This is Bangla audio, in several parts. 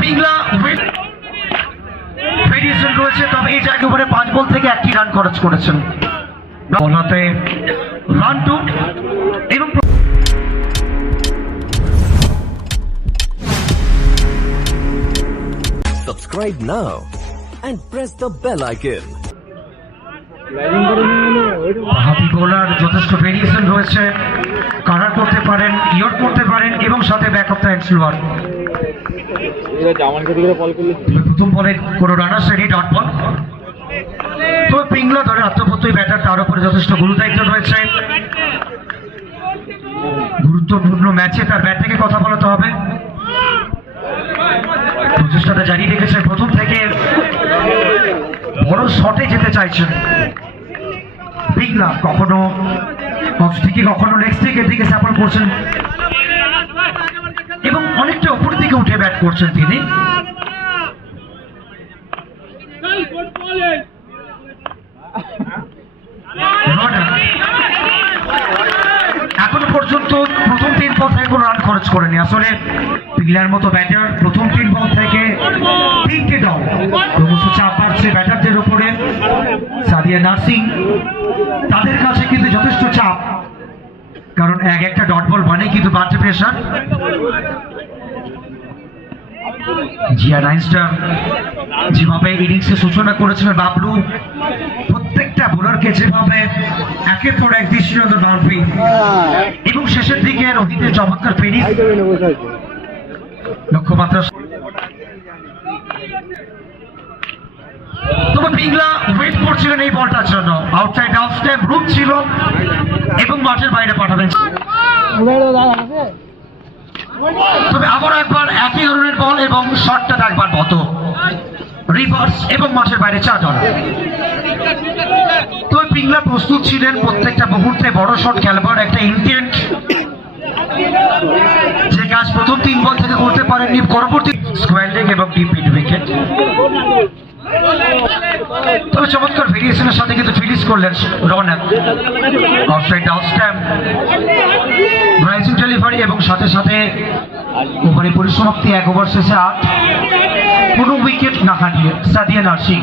পিংলা ভেরিয়েশন রয়েছে, তবে এই জায়গায় উপরে 5 বল থেকে 1টি রান খরচ করেছেন। বলাতে রান 2 এবং Subscribe now and press the bell icon. হাতি বোলার যথেষ্ট ভেরিয়েশন রয়েছে, কারার করতে পারেন, ইয়র করতে পারেন এবং সাথে ব্যাক অফ দ্য স্লোয়ার। প্রথম বলে কোনো রানার সাইডে ডট বল। তো পিংলা ধরে আত্মপ্রত্যয়ী ব্যাটার, তার উপরে যথেষ্ট গুরুদায়িত্ব রয়েছে। গুরুত্বপূর্ণ ম্যাচে তার ব্যাট থেকে কথা বলাতে হবে। প্রচেষ্টাটা জারি রেখেছেন, প্রথম থেকে বড় শটে যেতে চাইছেন পিংলা। কখনো অফ স্টিকে, কখনো লেগ স্টিকের দিকে স্যাপল করছেন এবং অনেকটা উপর দিকে উঠে ব্যাট করছেন তিনি। এখনো পর্যন্ত প্রথম 3 বল থেকে কোনো রান খরচ করেনি। আসলে পিংলার মতো ব্যাটার প্রথম 3 বল থেকে 3টে ডাউন, ক্রমশ চাপ বাড়ছে ব্যাটারদের উপরে। সাদিয়া নার্সিং, তাদের কাছে কিন্তু যথেষ্ট চাপ, কারণ একটা ডট বল মানে কিন্তু বাড়ছে প্রেশার। জিয়া নাইনস্টার যেভাবে ইনিংসের সূচনা করেছিলেন বাবলু, প্রত্যেকটা বোলারকে যেভাবে একের পর এক দৃষ্টিনন্দন বাউন্ডারি এবং শেষের দিকে রোহিতের চমৎকার ফিনিশ, লক্ষ্যমাত্রা। তবে পিংলা ওয়েট করছিলেন এই বলটার জন্য। আউটসাইড অফ স্ট্যাম্প রুট ছিল এবং মাঠের বাইরে পাঠাবেন। তবে আবার একবার একই ধরনের বল এবং শটটা একবার মতো রিভার্স এবং মাঠের বাইরে 4 রান। তবে পিংলা প্রস্তুত ছিলেন প্রত্যেকটা মুহূর্তে বড় শট খেলবার একটা ইন্টেন্ট, যে কাজ প্রথম 3 বল থেকে করতে পারেননি। পরবর্তী স্কোয়ার লেগ এবং ডিপ মিড উইকেট। তবে চমৎকার ভেরিয়েশনের সাথে কিন্তু ফিনিশ করলেন Rounak. Offside out stump, rising delivery এবং সাথে সাথে ওভারে পরিসমাপ্তি। 1 ওভার শেষে 8, কোনো উইকেট না হারিয়ে সাদিয়া নার্সিং।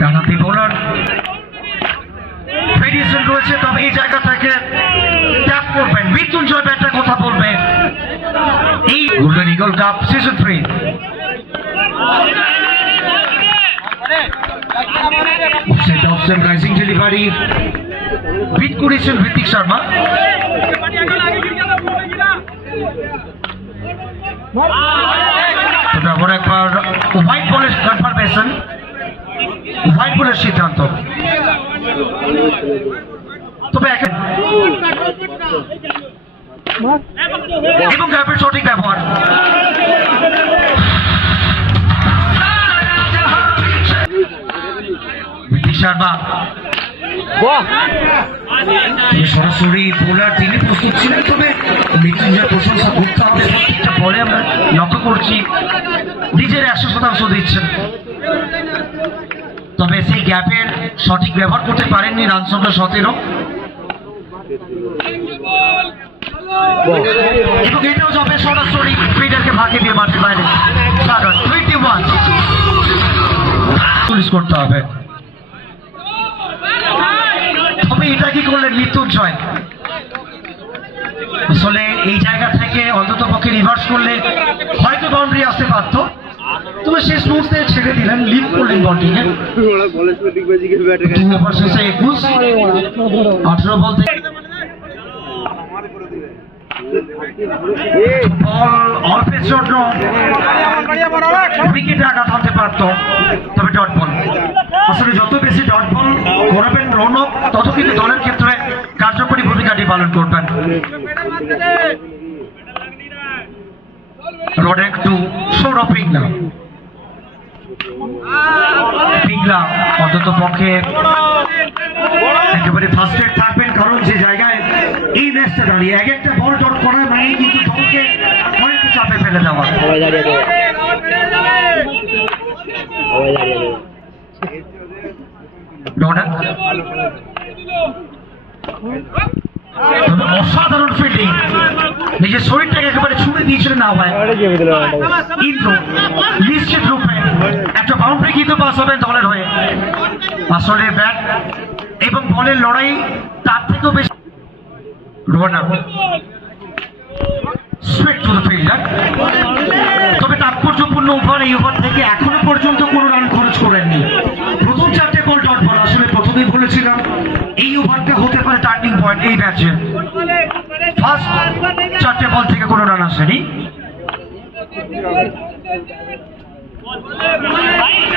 ডানহাতি বোলার ভেরিয়েশন রয়েছে, তবে এই জায়গা থেকে ট্যাপ করবেন মৃত্যুঞ্জয় ব্যাটার কথা বলবে এই golden eagle cup season 3। Rising delivery beat করেছেন ঋতিক শর্মা। তবে আবার একবার হোয়াইট বলের কনফার্মেশন, হোয়াইট বলের সিদ্ধান্ত। তবে এবং গ্যাপের সঠিক ব্যবহার। শর্মা সরাসরি বোলার, তিনি প্রস্তুত ছিলেন। তবে মৃত্যুঞ্জয় প্রশংসা করতে হবে, প্রত্যেকটা বলে আমরা লক্ষ্য করছি নিজের 100% দিচ্ছেন। তবে সেই গ্যাপের সঠিক ব্যবহার করতে পারেননি। রান সংখ্যা 17 এবং এটাও যাবে সরাসরি ফিল্ডারকে ফাঁকি দিয়ে মাঠের বাইরে। 21 করতে হবে। তবে এটা কি করলেন মৃত্যুঞ্জয়? আসলে এই জায়গা থেকে অন্তত পক্ষে রিভার্স করলে হয়তো বাউন্ডারি আসতে পারত, তবে শেষ মুহূর্তে ছেড়ে দিলেন, লিভ করলেন বলটিং এ। 2 ওভার শেষে 21, 18 বল থেকে বল অল্পের জন্য উইকেটে আঘাত হানতে পারত, তবে ডট বল। আসলে যত বেশি ডট বল করাবেন রৌনক, তত কিন্তু দলের ক্ষেত্রে কার্যকরী ভূমিকাটি পালন করবেন। রোডেক টু সৌরভ পিংলা। পিংলা অন্তত পক্ষে একেবারে ফার্স্টেড থাকবেন, কারণ যে জায়গায় এই ম্যাচটা দাঁড়িয়ে একটা বল ডট করার মানে কিন্তু দলকে অনেকটা চাপে ফেলে দেওয়া। অসাধারণ ফিল্ডিং নিজের শরীরটাকে একেবারে ছুঁড়ে দিয়েছিলেন না হয় কিন্তু নিশ্চিত রূপে একটা বাউন্ডারি কিন্তু পাস হবে দলের হয়ে। আসলে ব্যাট এবং বলের লড়াই তার থেকেও বেশি রানার স্ট্রেট টু দ্য ফিল্ডার। তবে তাৎপর্যপূর্ণ ওভার, এই ওভার থেকে এখনো পর্যন্ত কোনো রান খরচ করেননি। প্রথম 4টে বল ডট বল, আসলে প্রথমেই বলেছিলাম এই ওভারটা হতে পারে টার্নিং পয়েন্ট এই ম্যাচে। ফার্স্ট 4টে বল থেকে কোনো রান আসেনি।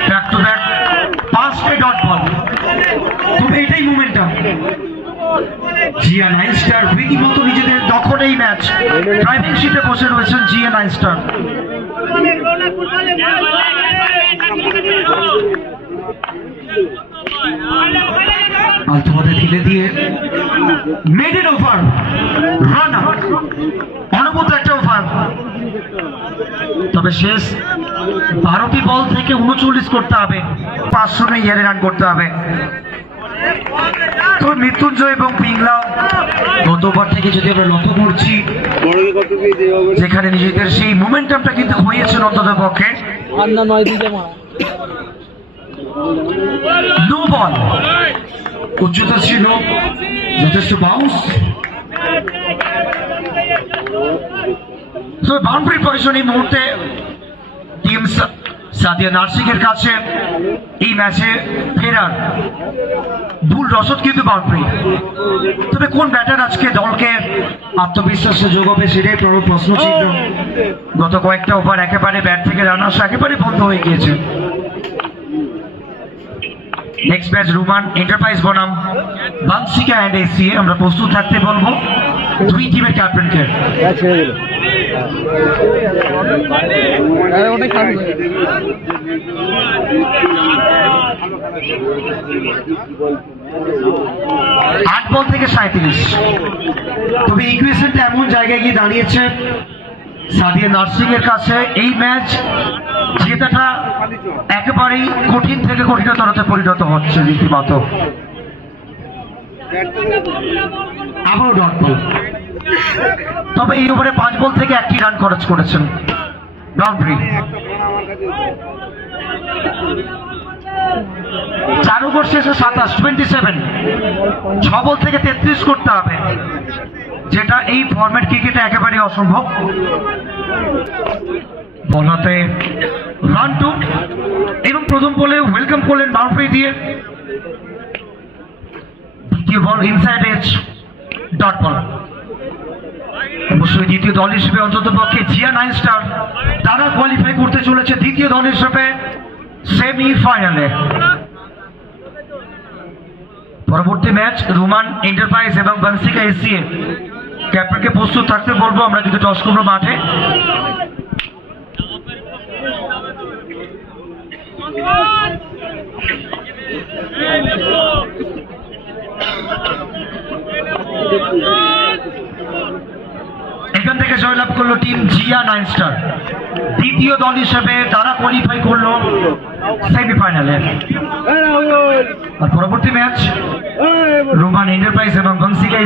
ব্যাক টু ব্যাক 5টে ডট বল, তবে এটাই মোমেন্টাম। জিয়া নাইন স্টার রীতিমতো নিজেদের দখলে এই ম্যাচ। ড্রাইভিং সিটে বসে রয়েছেন জিয়া নাইন স্টার। আলতোভাবে ঢিলে দিয়ে মেডেন ওভার, রান আউট, অনবদ্য একটা ওভার। তবে শেষ 12টি বল থেকে 39 করতে হবে, 5 রানে ইয়ারে রান করতে হবে। তো মৃত্যুঞ্জয় এবং পিংলা গত ওভার থেকে যদি আমরা লক্ষ্য করছি, যেখানে নিজেদের সেই মোমেন্টামটা কিন্তু হয়েছেন অন্তত পক্ষে। নো বল, উচ্চতা ছিল যথেষ্ট, বাউন্স। তো বাউন্ডারি পজিশন এই মুহূর্তে টিম সাদিয়া নার্সিং এর কাছে এই ম্যাচে ফেরার ভুল রসদ কিন্তু বাউন্ডারি। তবে কোন ব্যাটার আজকে দলকে আত্মবিশ্বাসে যোগাবে সেটাই বড় প্রশ্ন ছিল। গত কয়েকটা ওভার একেবারে ব্যাট থেকে রান আসা একেবারে বন্ধ হয়ে গিয়েছে। নেক্সট ম্যাচ রোমান এন্টারপ্রাইজ বনাম বানসিকা অ্যান্ড এসিএ। আমরা প্রস্তুত থাকতে বলবো দুই টিমের ক্যাপ্টেনকে। আট বল থেকে 37। তবে ইকুয়েশনটা এমন জায়গায় গিয়ে দাঁড়িয়েছে সাদিয়া নার্সিং এর কাছে এই ম্যাচ জেতাটা একেবারেই কঠিন থেকে কঠিনতরতে পরিণত হচ্ছে রীতিমতো। আবারও ডট বল, তবে এই ওভারে 5 বল থেকে 1টি রান খরচ করেছেন বাউন্ডারি। 4 ওভার শেষে 27, 6 বল থেকে 33 করতে হবে, যেটা এই ফরম্যাট ক্রিকেটে একেবারে অসম্ভব। বলাতে রান 2 এবং প্রথম বলে ওয়েলকাম করলেন বাউন্ডারি দিয়ে। দ্বিতীয় বল ইনসাইড এজ, ডট বল। অবশ্যই দ্বিতীয় দল হিসেবে অন্তত পক্ষে জিয়া নাইন স্টার তারা কোয়ালিফাই করতে চলেছে দ্বিতীয় দল হিসেবে সেমিফাইনালে। পরবর্তী ম্যাচ রোমান এন্টারপ্রাইজ এবং বানসিকা এসিএ। ক্যাপ্টেনকে প্রস্তুত থাকতে বলবো, আমরা কিন্তু টস করবো মাঠে। এখান থেকে জয়লাভ করলো টিম জিয়া নাইন স্টার, দ্বিতীয় দল হিসেবে তারা কোয়ালিফাই করলো সেমিফাইনালে। আর পরবর্তী ম্যাচ রোমান এন্টারপ্রাইজ এবং বানসিকা